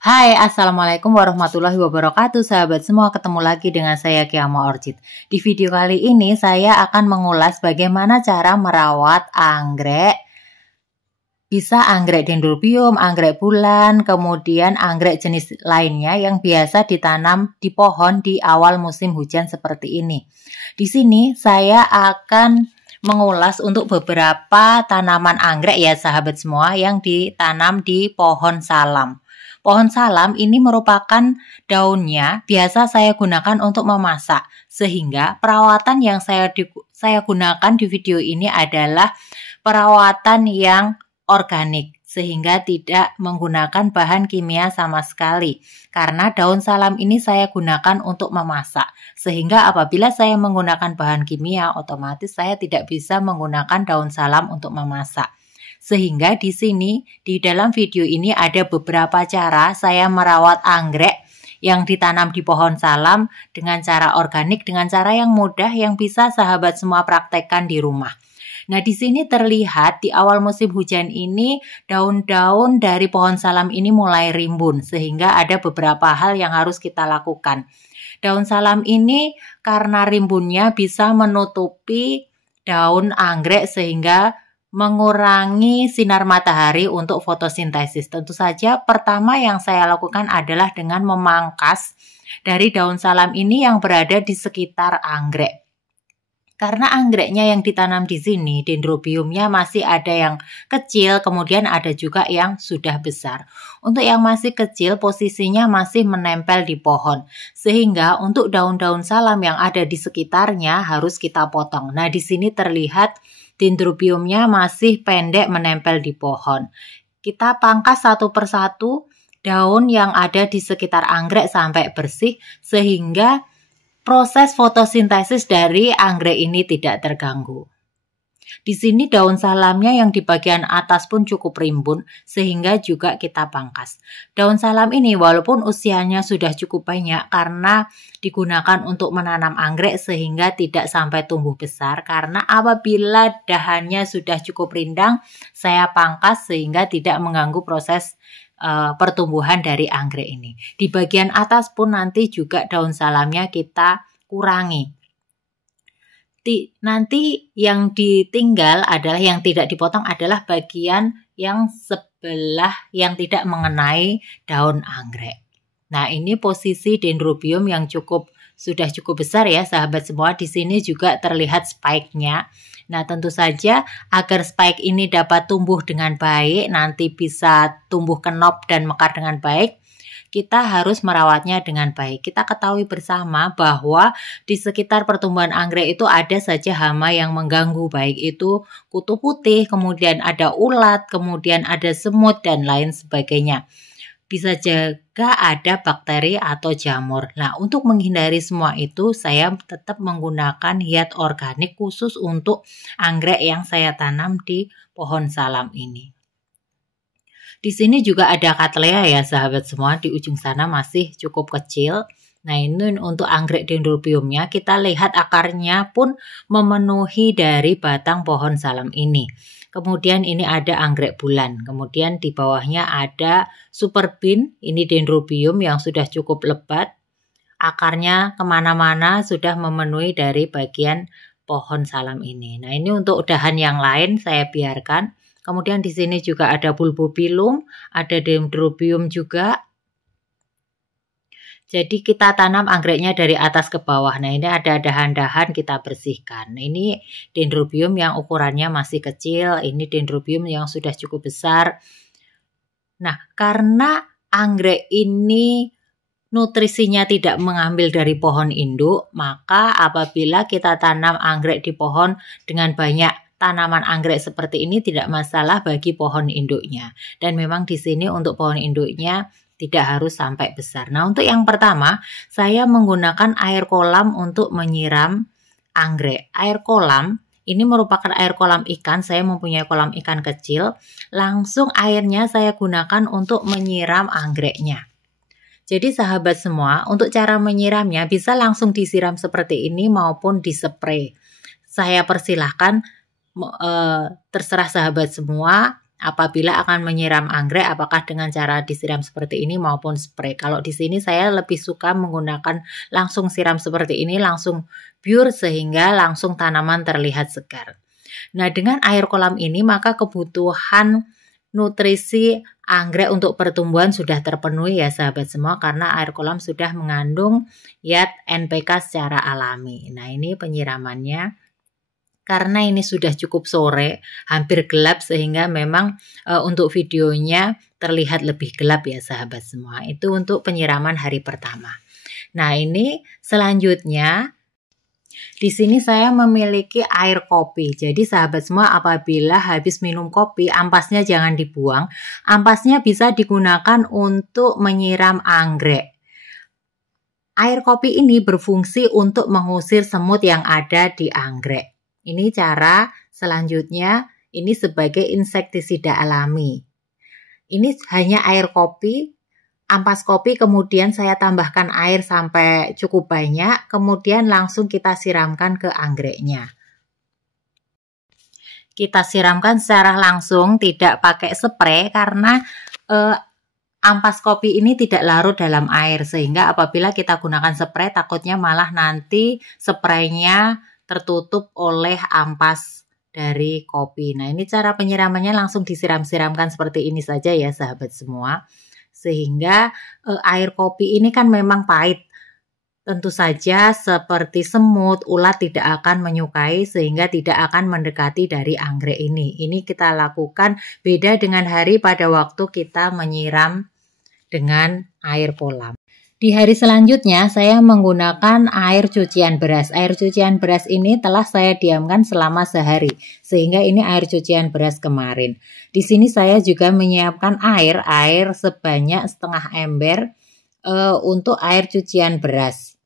Hai, Assalamualaikum warahmatullahi wabarakatuh sahabat semua, ketemu lagi dengan saya Kiama Orchid. Di video kali ini saya akan mengulas bagaimana cara merawat anggrek. Bisa anggrek dendrobium, anggrek bulan, kemudian anggrek jenis lainnya yang biasa ditanam di pohon di awal musim hujan seperti ini. Di sini saya akan mengulas untuk beberapa tanaman anggrek ya sahabat semua yang ditanam di pohon salam. Pohon salam ini merupakan daunnya biasa saya gunakan untuk memasak, sehingga perawatan yang saya gunakan di video ini adalah perawatan yang organik, sehingga tidak menggunakan bahan kimia sama sekali. Karena daun salam ini saya gunakan untuk memasak, sehingga apabila saya menggunakan bahan kimia, otomatis saya tidak bisa menggunakan daun salam untuk memasak. Sehingga di sini, di dalam video ini ada beberapa cara saya merawat anggrek yang ditanam di pohon salam dengan cara organik, dengan cara yang mudah yang bisa sahabat semua praktekkan di rumah. Nah, di sini terlihat di awal musim hujan ini daun-daun dari pohon salam ini mulai rimbun, sehingga ada beberapa hal yang harus kita lakukan. Daun salam ini karena rimbunnya bisa menutupi daun anggrek sehingga mengurangi sinar matahari untuk fotosintesis. Tentu saja pertama yang saya lakukan adalah dengan memangkas dari daun salam ini yang berada di sekitar anggrek. Karena anggreknya yang ditanam di sini, dendrobiumnya masih ada yang kecil, kemudian ada juga yang sudah besar. Untuk yang masih kecil, posisinya masih menempel di pohon. Sehingga untuk daun-daun salam yang ada di sekitarnya harus kita potong. Nah, di sini terlihat dendrobiumnya masih pendek menempel di pohon. Kita pangkas satu persatu daun yang ada di sekitar anggrek sampai bersih, sehingga proses fotosintesis dari anggrek ini tidak terganggu. Di sini daun salamnya yang di bagian atas pun cukup rimbun, sehingga juga kita pangkas. Daun salam ini walaupun usianya sudah cukup banyak karena digunakan untuk menanam anggrek sehingga tidak sampai tumbuh besar, karena apabila dahannya sudah cukup rindang, saya pangkas sehingga tidak mengganggu proses pertumbuhan dari anggrek ini. Di bagian atas pun nanti juga daun salamnya kita kurangi. Nanti yang ditinggal adalah yang tidak dipotong adalah bagian yang sebelah yang tidak mengenai daun anggrek. Nah, ini posisi dendrobium yang sudah cukup besar ya sahabat semua. Di sini juga terlihat spike-nya. Nah, tentu saja agar spike ini dapat tumbuh dengan baik, nanti bisa tumbuh kenop dan mekar dengan baik, kita harus merawatnya dengan baik. Kita ketahui bersama bahwa di sekitar pertumbuhan anggrek itu ada saja hama yang mengganggu, baik itu kutu putih, kemudian ada ulat, kemudian ada semut, dan lain sebagainya. Bisa juga ada bakteri atau jamur. Nah, untuk menghindari semua itu, saya tetap menggunakan hiat organik khusus untuk anggrek yang saya tanam di pohon salam ini. Di sini juga ada cattleya ya sahabat semua, di ujung sana masih cukup kecil. Nah, ini untuk anggrek dendrobiumnya, kita lihat akarnya pun memenuhi dari batang pohon salam ini. Kemudian ini ada anggrek bulan, kemudian di bawahnya ada super bean, ini dendrobium yang sudah cukup lebat. Akarnya kemana-mana sudah memenuhi dari bagian pohon salam ini. Nah, ini untuk dahan yang lain saya biarkan. Kemudian di sini juga ada bulbopilum, ada dendrobium juga. Jadi kita tanam anggreknya dari atas ke bawah. Nah, ini ada dahan-dahan kita bersihkan. Ini dendrobium yang ukurannya masih kecil, ini dendrobium yang sudah cukup besar. Nah, karena anggrek ini nutrisinya tidak mengambil dari pohon induk, maka apabila kita tanam anggrek di pohon dengan banyak tanaman anggrek seperti ini tidak masalah bagi pohon induknya. Dan memang di sini untuk pohon induknya tidak harus sampai besar. Nah, untuk yang pertama, saya menggunakan air kolam untuk menyiram anggrek. Air kolam ini merupakan air kolam ikan. Saya mempunyai kolam ikan kecil. Langsung airnya saya gunakan untuk menyiram anggreknya. Jadi sahabat semua, untuk cara menyiramnya bisa langsung disiram seperti ini maupun dispray. Saya persilahkan, terserah sahabat semua, apabila akan menyiram anggrek, apakah dengan cara disiram seperti ini maupun spray. Kalau di sini saya lebih suka menggunakan langsung siram seperti ini, langsung pure sehingga langsung tanaman terlihat segar. Nah, dengan air kolam ini maka kebutuhan nutrisi anggrek untuk pertumbuhan sudah terpenuhi ya sahabat semua, karena air kolam sudah mengandung zat NPK secara alami. Nah, ini penyiramannya. Karena ini sudah cukup sore, hampir gelap sehingga memang untuk videonya terlihat lebih gelap ya sahabat semua. Itu untuk penyiraman hari pertama. Nah, ini selanjutnya di sini saya memiliki air kopi. Jadi sahabat semua, apabila habis minum kopi, ampasnya jangan dibuang. Ampasnya bisa digunakan untuk menyiram anggrek. Air kopi ini berfungsi untuk mengusir semut yang ada di anggrek. Ini cara selanjutnya, ini sebagai insektisida alami. Ini hanya air kopi, ampas kopi, kemudian saya tambahkan air sampai cukup banyak, kemudian langsung kita siramkan ke anggreknya. Kita siramkan secara langsung, tidak pakai spray, karena ampas kopi ini tidak larut dalam air, sehingga apabila kita gunakan spray, takutnya malah nanti spraynya tertutup oleh ampas dari kopi. Nah, ini cara penyiramannya, langsung disiram-siramkan seperti ini saja ya sahabat semua. Sehingga air kopi ini kan memang pahit. Tentu saja seperti semut, ulat tidak akan menyukai sehingga tidak akan mendekati dari anggrek ini. Ini kita lakukan beda dengan hari pada waktu kita menyiram dengan air kolam. Di hari selanjutnya saya menggunakan air cucian beras. Air cucian beras ini telah saya diamkan selama sehari, sehingga ini air cucian beras kemarin. Di sini saya juga menyiapkan air sebanyak setengah ember untuk air cucian beras.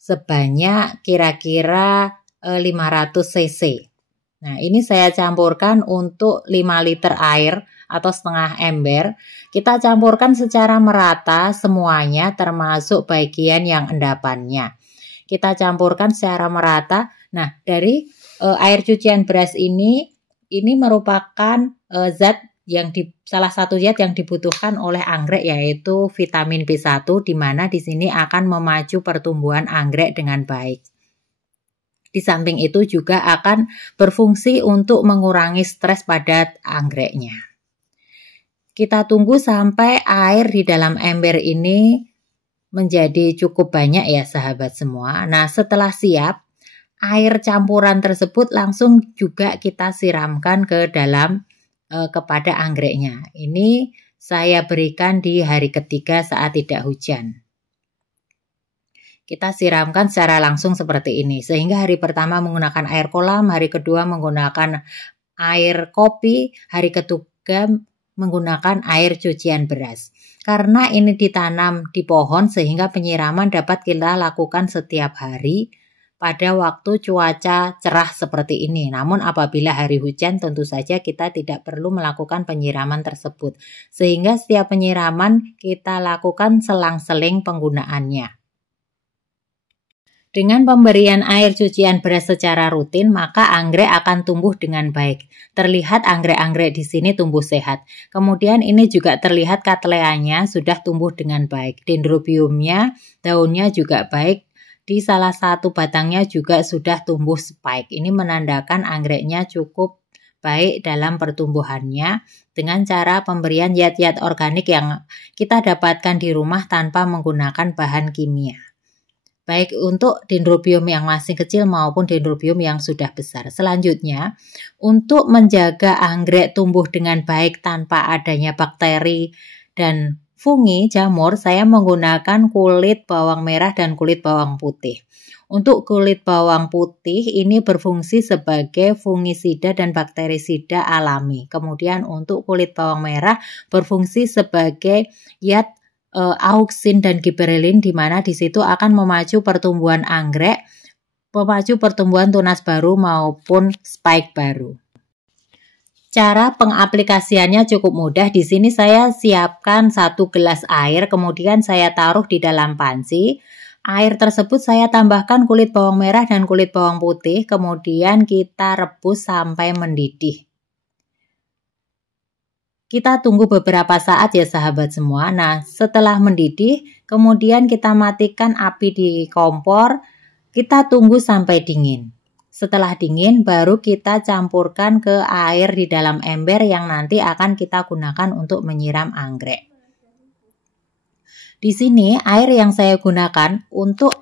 Sebanyak kira-kira 500 cc. Nah, ini saya campurkan untuk 5 liter air atau setengah ember. Kita campurkan secara merata semuanya, termasuk bagian yang endapannya. Kita campurkan secara merata. Nah, dari air cucian beras ini merupakan salah satu zat yang dibutuhkan oleh anggrek, yaitu vitamin B1, di mana di sini akan memacu pertumbuhan anggrek dengan baik. Di samping itu juga akan berfungsi untuk mengurangi stres pada anggreknya. Kita tunggu sampai air di dalam ember ini menjadi cukup banyak ya sahabat semua. Nah, setelah siap, air campuran tersebut langsung juga kita siramkan ke dalam kepada anggreknya. Ini saya berikan di hari ketiga saat tidak hujan. Kita siramkan secara langsung seperti ini, sehingga hari pertama menggunakan air kolam, hari kedua menggunakan air kopi, hari ketiga menggunakan air cucian beras. Karena ini ditanam di pohon, sehingga penyiraman dapat kita lakukan setiap hari pada waktu cuaca cerah seperti ini. Namun apabila hari hujan, tentu saja kita tidak perlu melakukan penyiraman tersebut. Sehingga setiap penyiraman kita lakukan selang-seling penggunaannya. Dengan pemberian air cucian beras secara rutin, maka anggrek akan tumbuh dengan baik. Terlihat anggrek-anggrek di sini tumbuh sehat. Kemudian ini juga terlihat katleanya sudah tumbuh dengan baik. Dendrobiumnya, daunnya juga baik. Di salah satu batangnya juga sudah tumbuh spike. Ini menandakan anggreknya cukup baik dalam pertumbuhannya dengan cara pemberian zat-zat organik yang kita dapatkan di rumah tanpa menggunakan bahan kimia. Baik untuk dendrobium yang masih kecil maupun dendrobium yang sudah besar. Selanjutnya, untuk menjaga anggrek tumbuh dengan baik tanpa adanya bakteri dan fungi, jamur, saya menggunakan kulit bawang merah dan kulit bawang putih. Untuk kulit bawang putih ini berfungsi sebagai fungisida dan bakterisida alami. Kemudian untuk kulit bawang merah berfungsi sebagai zat auksin dan giberelin, di mana di situ akan memacu pertumbuhan anggrek, memacu pertumbuhan tunas baru maupun spike baru. Cara pengaplikasiannya cukup mudah. Di sini saya siapkan 1 gelas air, kemudian saya taruh di dalam panci. Air tersebut saya tambahkan kulit bawang merah dan kulit bawang putih, kemudian kita rebus sampai mendidih. kita tunggu beberapa saat ya sahabat semua. Nah, setelah mendidih, kemudian kita matikan api di kompor, kita tunggu sampai dingin. Setelah dingin, baru kita campurkan ke air di dalam ember yang nanti akan kita gunakan untuk menyiram anggrek. Di sini air yang saya gunakan untuk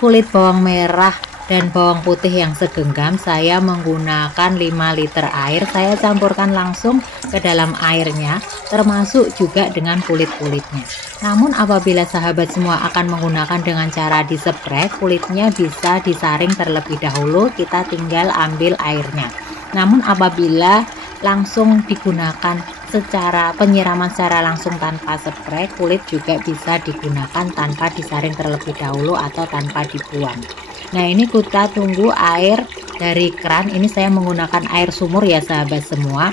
kulit bawang merah dan bawang putih yang segenggam, saya menggunakan 5 liter air. Saya campurkan langsung ke dalam airnya, termasuk juga dengan kulit-kulitnya. Namun apabila sahabat semua akan menggunakan dengan cara dispray, kulitnya bisa disaring terlebih dahulu, kita tinggal ambil airnya. Namun apabila langsung digunakan secara penyiraman secara langsung tanpa spray, kulit juga bisa digunakan tanpa disaring terlebih dahulu atau tanpa dibuang. Nah, ini kita tunggu air dari keran. Ini saya menggunakan air sumur ya sahabat semua.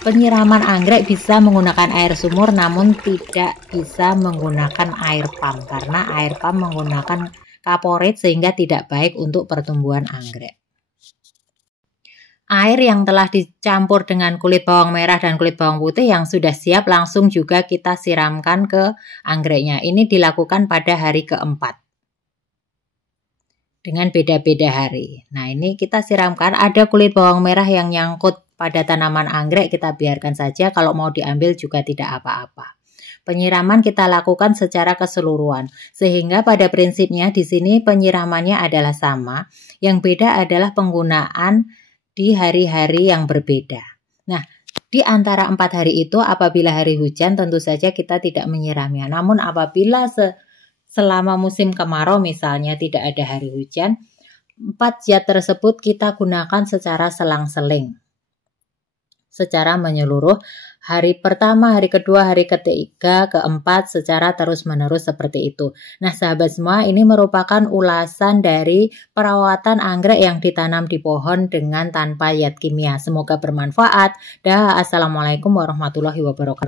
Penyiraman anggrek bisa menggunakan air sumur, namun tidak bisa menggunakan air pump karena air pump menggunakan kaporit sehingga tidak baik untuk pertumbuhan anggrek. Air yang telah dicampur dengan kulit bawang merah dan kulit bawang putih yang sudah siap langsung juga kita siramkan ke anggreknya. Ini dilakukan pada hari keempat dengan beda-beda hari. Nah, ini kita siramkan. Ada kulit bawang merah yang nyangkut pada tanaman anggrek, kita biarkan saja, kalau mau diambil juga tidak apa-apa. Penyiraman kita lakukan secara keseluruhan, sehingga pada prinsipnya di sini penyiramannya adalah sama. Yang beda adalah penggunaan di hari-hari yang berbeda. Nah, di antara 4 hari itu apabila hari hujan tentu saja kita tidak menyiramnya. Namun apabila selama musim kemarau misalnya tidak ada hari hujan, 4 zat tersebut kita gunakan secara selang-seling, secara menyeluruh. Hari pertama, hari kedua, hari ketiga, keempat, secara terus-menerus seperti itu. Nah sahabat semua, ini merupakan ulasan dari perawatan anggrek yang ditanam di pohon dengan tanpa zat kimia. Semoga bermanfaat. Assalamualaikum warahmatullahi wabarakatuh.